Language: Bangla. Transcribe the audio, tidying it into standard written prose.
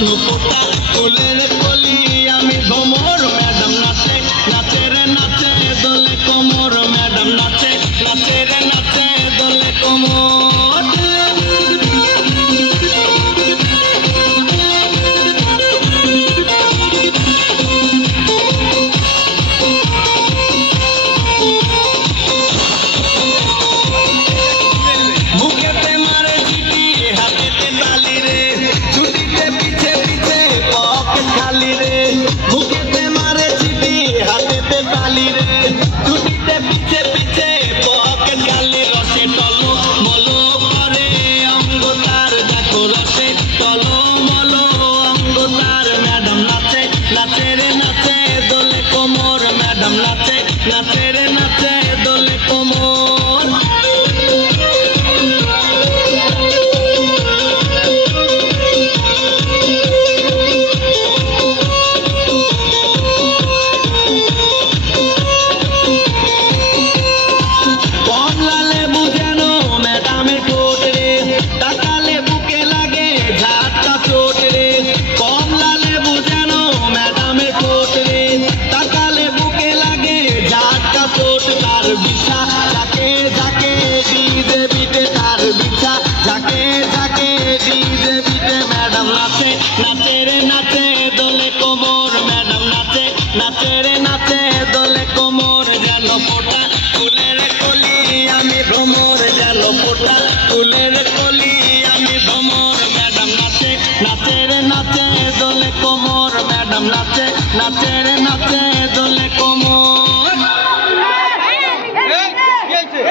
নুপুরটা ফুলের কলি আমি ভ্রমর ম্যাডাম নাচে নাচে রে নাচে দোলে কোমর ম্যাডাম নাচে নাচে রে নাচে দোলে কোমর বুকেতে মারে চিঠি হাতেতে তালি রে ছুটিতে পিছে পিছে পকেট খালি রে বুকেতে মারে চিঠি হাতেতে তালি রে ছুটিতে পিছে পিছে পকেট খালি রসে টলো মলো করে অঙ্গ তার দেখো রসে টলো মলো অঙ্গ তার ম্যাডাম নাচে নাচে রে নাচে দোলে কোমর ম্যাডাম নাচে নাচে রে নাচে দোলে কোমর কমলা লেবু যেন ম্যাডামের ঠোঁট রে তাকালে বুকে লাগে ঝাঁটা চোট রে কমলা লেবু যেন ম্যাডামের ঠোঁট রে তাকালে বুকে লাগে ঝাঁটা চোট তার বিছা যাকে যাকে ডিজে বিটে তার বিছা যাকে যাকে ডিজে বিটে ম্যাডাম নাচে নাচে রে নাচে